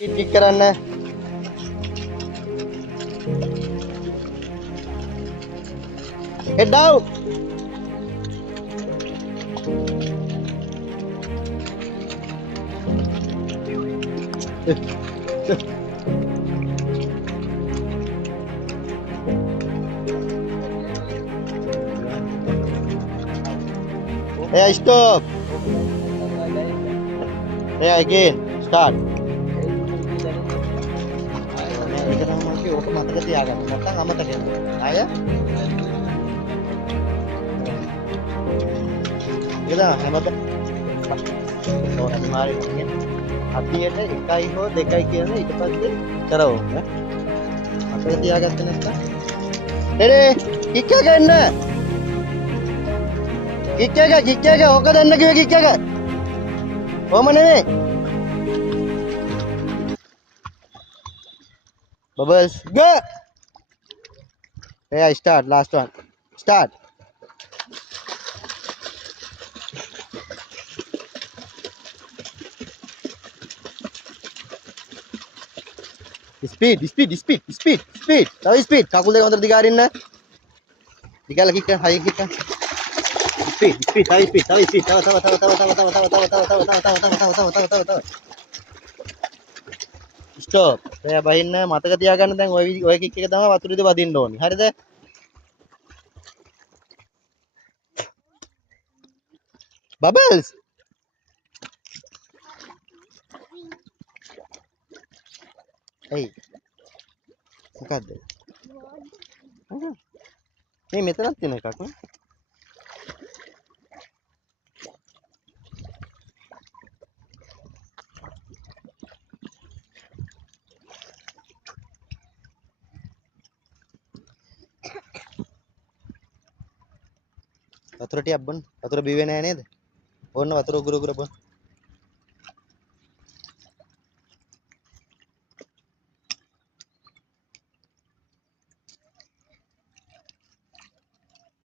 Kick කරන්න. head down. Yeah, stop. Yeah, again. Start. මේක නම් මම ඕක මතක තියාගන්න. නැත්නම් අමතක වෙනවා. ආය? ඒකද හැමදාම ඕනෑම මාර්ගයක් අතියට 1යි හෝ 2යි කියන ඊට පස්සේ කරවෝ. මතක තියාගත්තේ නැත්නම් එනේ කික් එක එන්න. කික් එක ඕක දෙන්න කිව්වේ කික් එක. කොහම නෙමෙයි. Bubbles, go! Yeah, start, last one. Start. Speed. Tahu speed. Kakul dekat untuk 3 hari na. 3 lagi kan, high kita. Speed. Tahu speed. Tahu. Stop. Saya bahin na mata ka tiyagan na ඔය kick එක තමයි වතුරේද වදින්න ඕනේ. හරිද? Bubbles. Hey. මොකද්ද? මේ මෙතනක් තියෙන එකක් නේ. වතුර ටිකක් බොන්න. වතුර බිව්වේ නෑ නේද? ඕන්න වතුර උගුර බොන්න.